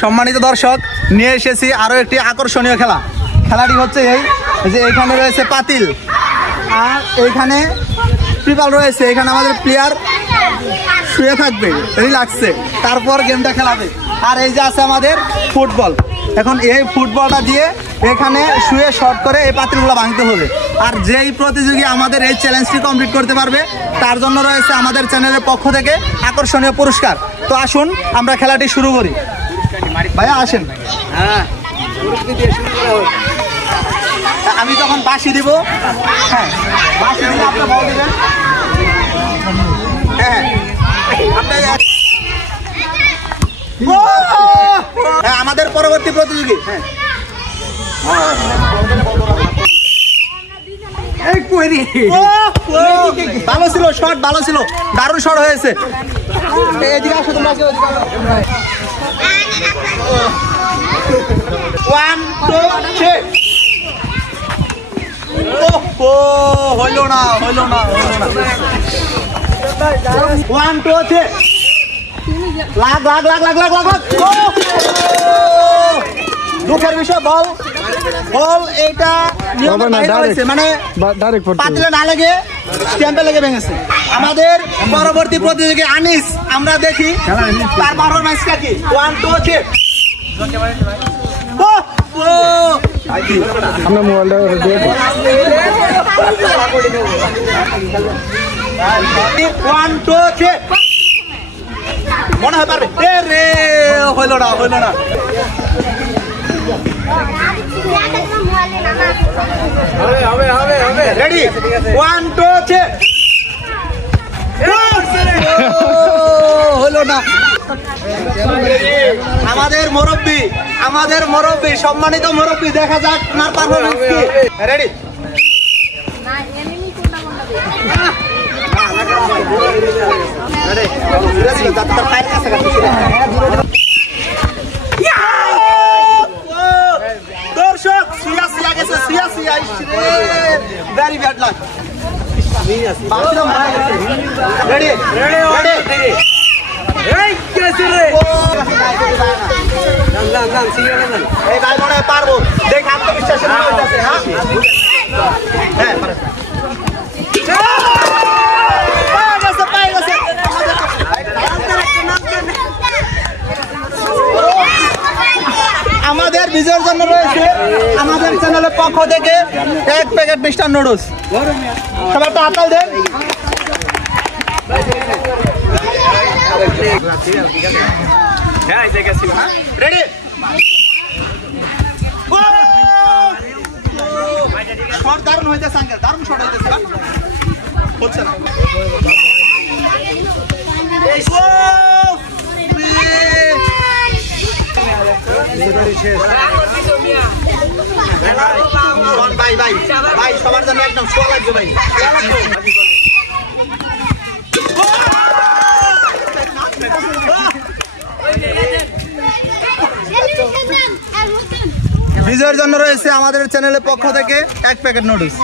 সম্মানিত দর্শক, নিয়ে এসেছি আরো একটি আকর্ষণীয় খেলা। খেলাটি হচ্ছে এই যে এইখানে রয়েছে পাতিল আর এইখানে ত্রিপাল রয়েছে। এখানে আমাদের প্লেয়ার শুয়ে থাকবে, রিল্যাক্সে, তারপর গেমটা খেলাবে। আর এই যে আছে আমাদের ফুটবল। এখন এই ফুটবলটা দিয়ে এখানে শুয়ে শট করে এই পাতিলগুলো ভাঙতে হবে। আর যেই প্রতিযোগী আমাদের এই চ্যালেঞ্জটি কমপ্লিট করতে পারবে তার জন্য রয়েছে আমাদের চ্যানেলের পক্ষ থেকে আকর্ষণীয় পুরস্কার। তো আসুন আমরা খেলাটি শুরু করি। ভাইয়া আসেন। হ্যাঁ, আমি তখন বাঁশি দিব। হ্যাঁ, বাঁশি দিলে আপনি বল দিবেন। হ্যাঁ, আমাদের পরবর্তী প্রতিযোগী। ভালো ছিল শট, ভালো ছিল, দারুণ শট হয়েছে। এদিকে আসো তোমরা। 1 2 3। হইল না। 1 2 3। লাগ। দুঃখের বিষয় বল এইটা মানে পাতিলে না লেগে স্ট্যাম্পে লেগে ভেঙেছে। আমাদের পরবর্তী প্রতিযোগী আনিস, আমরা দেখি তার বারোর ম্যাচটা কি। 1 2 3। আমরা মোবাইলটা দিয়ে 1 2 3। মনে হয় পারবে। রে হইল না। রেডি 1 2 3। হইল না। আমাদের মুরব্বী সম্মানিত মুরব্বী, দেখা যাক আপনার পারফরম্যান্স কি। রেডি দর্শক, ভেরি ব্যাড লাক। রেডি এই ভাই মনে হয় পারবো, দেখ আত্মবিশ্বাস। হ্যাঁ, আমাদের বিজয়ের জন্য রয়েছে আমাদের চ্যানেলের পক্ষ থেকে 1 প্যাকেট মিস্টার নুডলস। সবাই একটা হাততালি দেন। রেডি শট দারুণ হইতেছে আঙ্কেল, দারুণ শট হইতেছে। হচ্ছে না। ভাই সবার জন্য একদম শোয়া লাগবে ভাই। বিজয়ের জন্য রয়েছে আমাদের চ্যানেলের পক্ষ থেকে 1 প্যাকেট নুডলস।